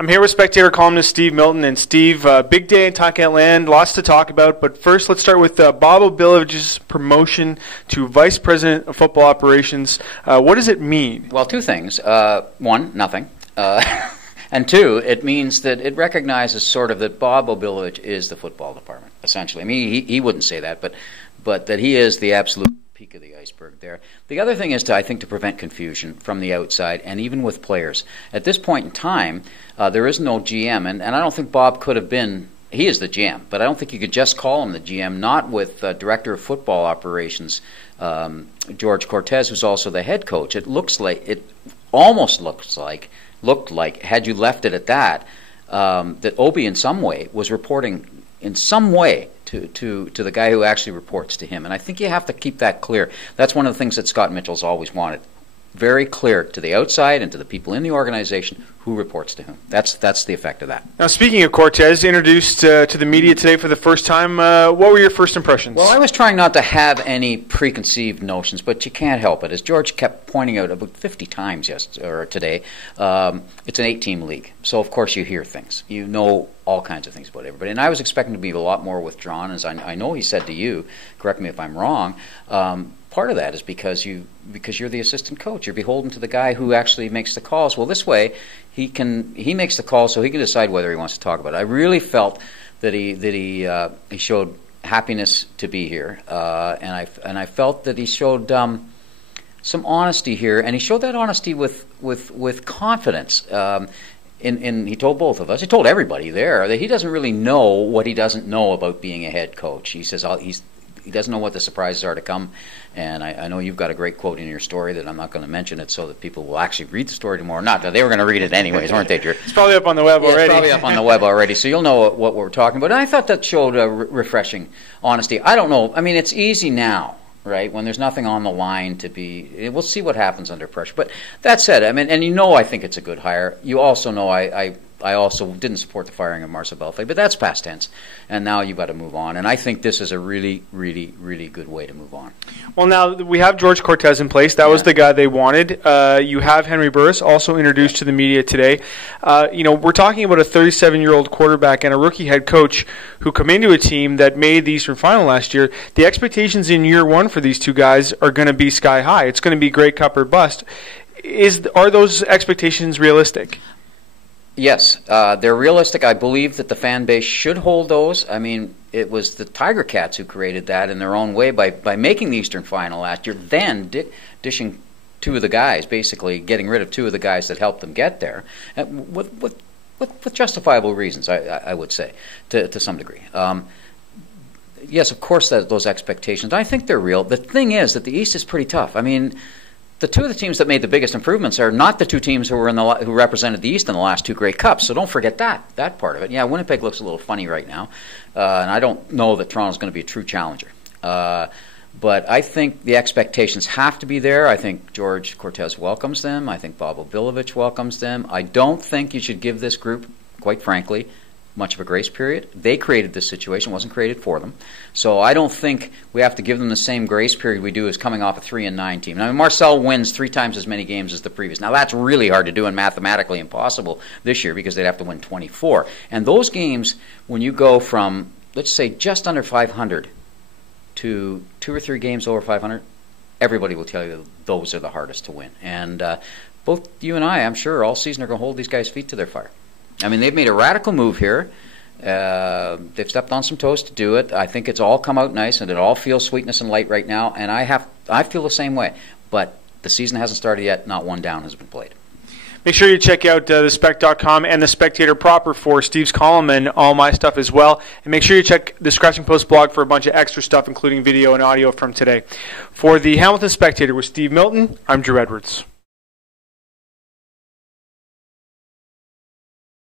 I'm here with Spectator columnist Steve Milton. And Steve, big day in Tucket Land, lots to talk about. But first, let's start with Bob Obilovich's promotion to Vice President of Football Operations. What does it mean? Well, two things. One, nothing. And two, it means that it recognizes sort of that Bob Obilovich is the football department, essentially. I mean, he wouldn't say that, but that he is the absolute peak of the iceberg there. The other thing is, I think, to prevent confusion from the outside and even with players. At this point in time, there is no GM, and I don't think Bob could have been. He is the GM, but I don't think you could just call him the GM, not with Director of Football Operations, George Cortez, who's also the head coach. It almost looked like, had you left it at that, that Obi in some way was reporting in some way to the guy who actually reports to him. And I think you have to keep that clear. That's one of the things that Scott Mitchell's always wanted. Very clear to the outside and to the people in the organization who reports to whom. That's the effect of that. Now, speaking of Cortez, introduced to the media today for the first time, what were your first impressions? Well, I was trying not to have any preconceived notions, but you can't help it. As George kept pointing out about 50 times today, it's an 8-team league. So, of course, you hear things. You know all kinds of things about everybody. And I was expecting to be a lot more withdrawn, as I know he said to you, correct me if I'm wrong. Part of that is because you're the assistant coach. You're beholden to the guy who actually makes the calls. Well, this way he makes the call so he can decide whether he wants to talk about it. I really felt that he showed happiness to be here, and I felt that he showed some honesty here, and he showed that honesty with confidence. He told both of us, he told everybody there, that he doesn't really know what he doesn't know about being a head coach. He says he doesn't know what the surprises are to come, and I know you've got a great quote in your story that I'm not going to mention it so that people will actually read the story tomorrow. Not that they were going to read it anyways, weren't they, Drew? It's probably up on the web already. It's probably up on the web already, so you'll know what we're talking about. And I thought that showed a refreshing honesty. I don't know. I mean, it's easy now, right, when there's nothing on the line to be. We'll see what happens under pressure. But that said, I mean, and I think it's a good hire. You also know I also didn't support the firing of Marcel Belfay, but that's past tense, and now you've got to move on. And I think this is a really, really, really good way to move on. Well, now we have George Cortez in place. That was the guy they wanted. You have Henry Burris, also introduced to the media today. We're talking about a 37-year-old quarterback and a rookie head coach who come into a team that made the Eastern Final last year. The expectations in year one for these two guys are going to be sky high. It's going to be Grey Cup or bust. Are those expectations realistic? Yes, they're realistic. I believe that the fan base should hold those. I mean, it was the Tiger Cats who created that in their own way by making the Eastern Final last year, then dishing two of the guys, basically getting rid of two of the guys that helped them get there, with justifiable reasons, I would say, to some degree. Yes, of course, those expectations. I think they're real. The thing is that the East is pretty tough. I mean, the two of the teams that made the biggest improvements are not the two teams who represented the East in the last two Grey Cups. So don't forget that part of it. Yeah, Winnipeg looks a little funny right now, and I don't know that Toronto's going to be a true challenger. But I think the expectations have to be there. I think George Cortez welcomes them. I think Bob Obilovich welcomes them. I don't think you should give this group, quite frankly, much of a grace period. They created this situation. It wasn't created for them. So I don't think we have to give them the same grace period we do as coming off a 3-9 team. Now, Marcel wins 3 times as many games as the previous. Now, that's really hard to do and mathematically impossible this year because they'd have to win 24. And those games, when you go from, let's say, just under 500 to 2 or 3 games over 500, everybody will tell you that those are the hardest to win. And both you and I'm sure, all season are going to hold these guys' feet to their fire. I mean, they've made a radical move here. They've stepped on some toes to do it. I think it's all come out nice, and it all feels sweetness and light right now. And I feel the same way. But the season hasn't started yet. Not one down has been played. Make sure you check out thespec.com and the Spectator proper for Steve's column and all my stuff as well. And make sure you check the Scratching Post blog for a bunch of extra stuff, including video and audio from today. For the Hamilton Spectator with Steve Milton, I'm Drew Edwards.